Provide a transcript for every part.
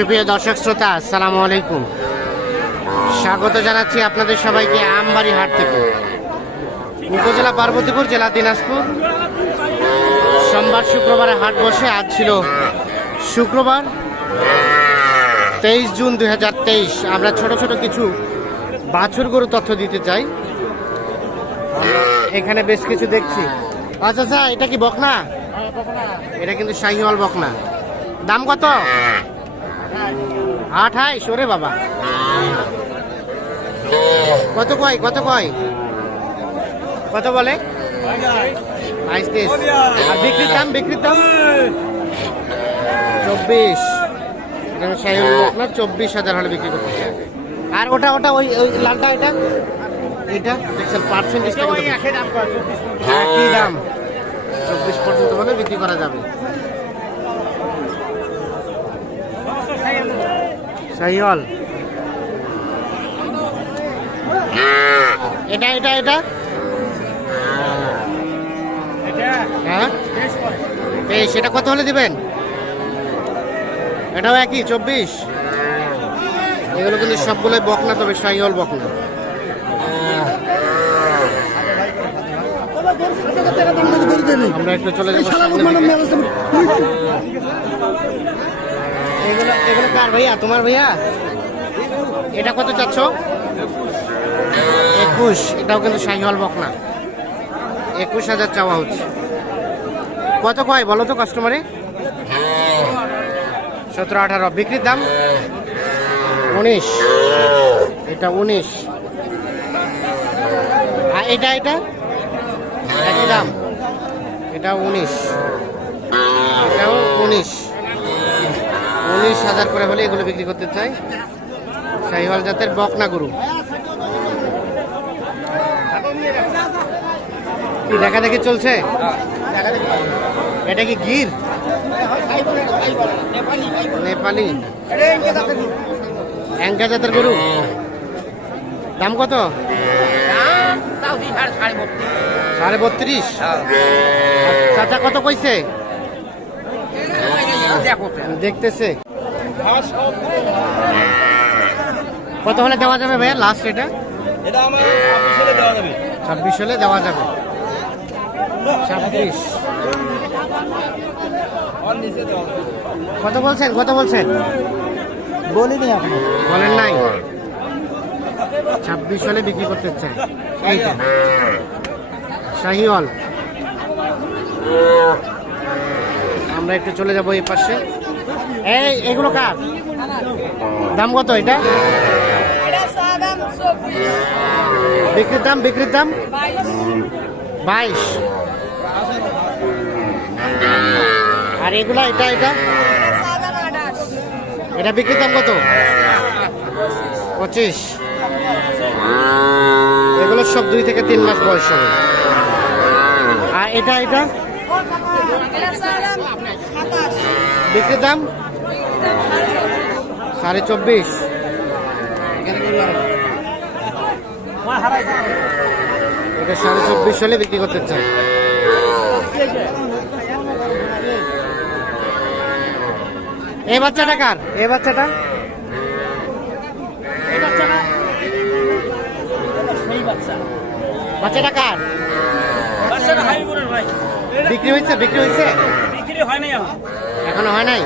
সুপ্রিয় দর্শক শ্রোতা, আসসালামু আলাইকুম। স্বাগত জানাচ্ছি আপনাদের সবাইকে আমবাড়ি হাট থেকে। উপজেলা পার্বতীপুর, জেলা দিনাজপুর। সোমবার শুক্রবারে হাট বসে, আজ ছিল শুক্রবার, তেইশ জুন দু হাজার তেইশ। আমরা ছোট ছোট কিছু বাছুর গরু তথ্য দিতে চাই। এখানে বেশ কিছু দেখছি। আচ্ছা আচ্ছা এটা কি বকনা? এটা কিন্তু শাহিওয়াল বকনা। দাম কত? আঠাইশ ওরে বাবা। কত কয় কত কয়? কত বলে? বাইশ তেইশ আর বিক্রির দাম বিক্রির দাম? চব্বিশ। বকনা চব্বিশ হাজার হলে বিক্রি করতে আর ওটা ওটা ওই ওই লালটা এটা? এটা? দেখছেন পার্সেন্টেজটা একই দাম। চব্বিশ পর্যন্ত হলে বিক্রি করা যাবে। শাহিওয়াল এটা এটা এটা? হ্যাঁ? এই সেটা কত হলে দিবেন? এটাও একই চব্বিশ? এগুলো কিন্তু সবগুলোই বকনা তবে শাহিওয়াল বকনা। আমরা একটু চলে যাব। এগুলো এগুলো কার ভাইয়া? তোমার ভাইয়া? এটা কত চাচ্ছ? একুশ। এটাও কিন্তু শাহিওয়াল বকনা। একুশ হাজার চাওয়া হচ্ছে। কত কয় বলো তো কাস্টমারে সতেরো, আঠারো। বিক্রির দাম? উনিশ। এটা উনিশ। আর এটা এটা? একই দাম। এটা উনিশ। এটাও উনিশ। উনিশ হাজার করে হলে এগুলো বিক্রি করতে চাই। শাহিওয়াল জাতের বকনা গরু। কি দেখা দেখি চলছে? এটা কি গির? নেপালি। অ্যাঙ্কা জাতের গরু? দাম কত? সাড়ে বত্রিশ। চাচা কত কইছে? দেখতেছে। কত হলে দেওয়া যাবে ভাইয়া? লাস্ট এটা? ছাব্বিশে হলে দেওয়া যাবে। ছাব্বিশ কত বলছেন? কত বলছেন? বলিনি আপনি। বলেন নাই। ছাব্বিশ হলে বিক্রি করতে চাই। এইটা শাহিওয়াল। আমরা একটু চলে যাব এই পাশে। এই, এগুলো কার? দাম কত এটা? বিক্রির দাম বিক্রির দাম? বাইশ। আর এগুলা, এটা এটা? এটা বিক্রির দাম কত? পঁচিশ। এগুলো সব দুই থেকে তিন মাস বয়স হবে। আর এটা এটা? বিক্রির দাম? সাড়ে চব্বিশ। এটা সাড়ে চব্বিশ হলে বিক্রি করতে চাই। এই বাচ্চাটা কার? এই বাচ্চাটা? বাচ্চাটা? কার? বাচ্চাটা হাই ভাই। বিক্রি হয়েছে বিক্রি হয়েছে? বিক্রি হয় নাই এখন। হয় নাই?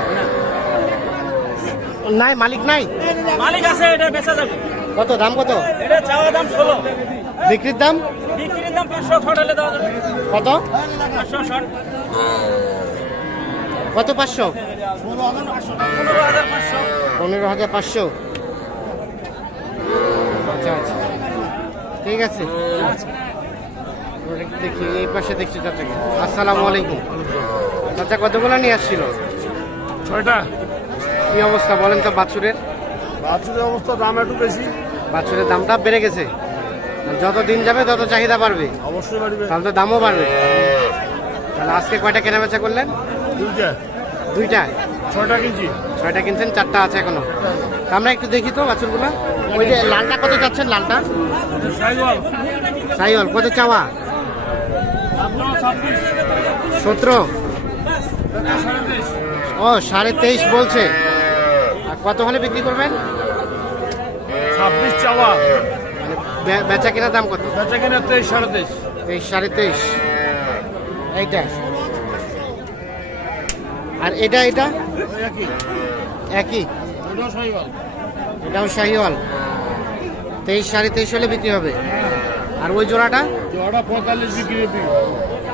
নাই মালিক নাই? মালিক আছে এটা বেচা যাবে। কত দাম কত? এটা চাওয়া দাম ষোলো। বিক্রির দাম? বিক্রির দাম পাঁচশো ছট হলে দেওয়া যাবে। কত? পাঁচশো ষট। কত পাঁচশো। পনেরো হাজার পাঁচশো। আচ্ছা আচ্ছা। ঠিক আছে। দেখি এই পাশে দেখছি চাচাকে আসসালামু আলাইকুম। চাচা কতগুলো নিয়ে আসছিল? ছয়টা। কি অবস্থা বলেন তো বাছুরের? বাছুরের অবস্থা দাম একটু বেশি। বাছুরের দামটা বেড়ে গেছে। যত দিন যাবে তত চাহিদা বাড়বে। অবশ্যই বাড়বে। তাহলে তো দামও বাড়বে। তাহলে আজকে কয়টা কেনা বেচা করলেন? দুইটা। দুইটা? ছয়টা কেজি ছয়টা কিনছেন চারটা আছে এখনও। আমরা একটু দেখি তো বাছুরগুলো। ওই যে লালটা কত যাচ্ছেন লালটা? সাইওয়াল কত চাওয়া? সতেরো। ও সাড়ে তেইশ বলছে। আর কত হলে বিক্রি করবেন? ছাব্বিশ চাওয়া। মানে বেচা কেনার দাম কত? বেচা কিনা তেইশ সাড়ে তেইশ। তেইশ সাড়ে তেইশ। এইটা। আর এটা এটা? একই। এটাও শাহিওয়াল। তেইশ সাড়ে তেইশ হলে বিক্রি হবে। আর ওই জোড়াটা? ওটা পঁয়তাল্লিশ বিক্রি বিক্রি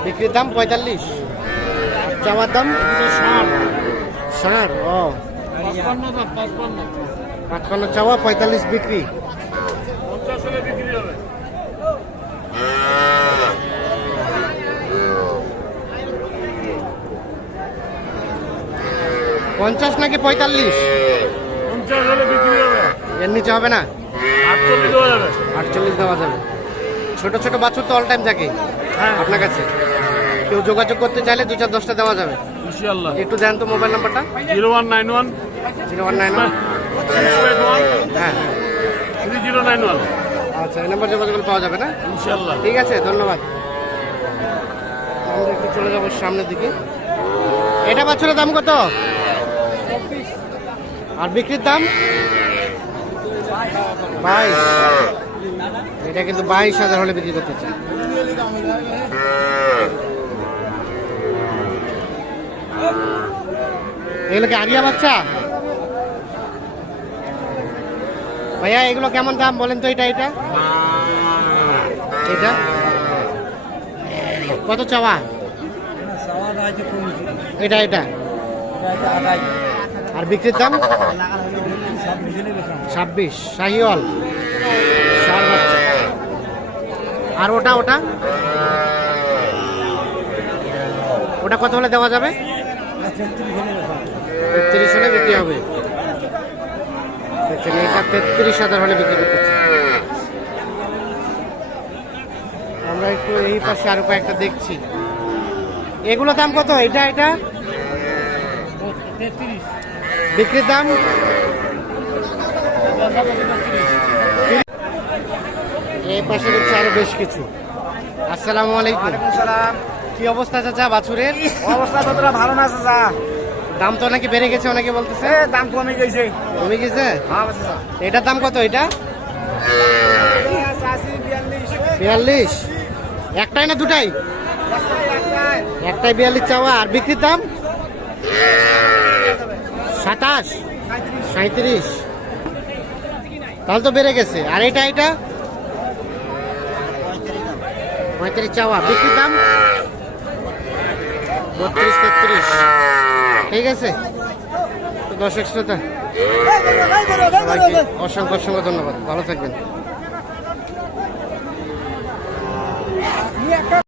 বিক্রির দাম পঁয়তাল্লিশ। চাওয়ার দাম? ষাট। ও। পাঁচপান্ন চাওয়া পঁয়তাল্লিশ বিক্রি। পঞ্চাশ নাকি পঁয়তাল্লিশ? এর নিচে হবে না? আটচল্লিশ দেওয়া যাবে। আটচল্লিশ দেওয়া যাবে। ছোট ছোট বাছুর তো অল টাইম থাকে হ্যাঁ। আপনার কাছে? কেউ যোগাযোগ করতে চাইলে দু চার দশটা দেওয়া যাবে। একটু দেন তো মোবাইল নাম্বারটা। Zero one nine one. Zero one nine one. হ্যাঁ থ্রি জিরো নাইন ওয়ান। আচ্ছা এই নাম্বার যোগাযোগ পাওয়া যাবে না? ইনশাল্লাহ ঠিক আছে ধন্যবাদ। আমরা একটু চলে যাব সামনের দিকে। এটা বাছুরের দাম কত? আর বিক্রির দাম? বাইশ। এটা কিন্তু বাইশ হাজার হলে বিক্রি করতে চাই। এগুলো কি আরিয়া বাচ্চা? ভাইয়া, এগুলো কেমন দাম বলেন তো এটা এটা? এটা? কত চাওয়া? এটা এটা। আর বিক্রির দাম? ছাব্বিশ। শাহিওয়াল। আর ওটা ওটা? ওটা কত হলে দেওয়া যাবে? তেত্রিশ হলে বিক্রি হবে। দেখছেন, এটা তেত্রিশ হাজার হলে বিক্রি করতেছে আমরা একটু এই পাশে আরও কয়েকটা দেখছি। এগুলো দাম কত? এটা এটা? বিক্রির দাম? এই পাশে দেখছি আরও বেশ কিছু। আসসালামু আলাইকুম। কি অবস্থা চাচা বাছুরের? অবস্থা ততটা ভালো না চাচা দাম তো নাকি বেড়ে গেছে অনেকে বলতেছে। দাম কমে গেছে। কমে গেছে? হ্যাঁ এটার দাম কত এটা? বিয়াল্লিশ। একটাই না দুটাই? একটাই বিয়াল্লিশ চাওয়া। আর বিক্রির দাম? সাতাশ। সাঁত্রিশ তাহলে তো বেড়ে গেছে। আর এটা এটা? পঁয়ত্রিশ চাওয়া। বিক্রির দাম? বত্রিশ তেত্রিশ। ঠিক আছে? দর্শক শ্রোতা অসংখ্য অসংখ্য ধন্যবাদ। ভালো থাকবেন।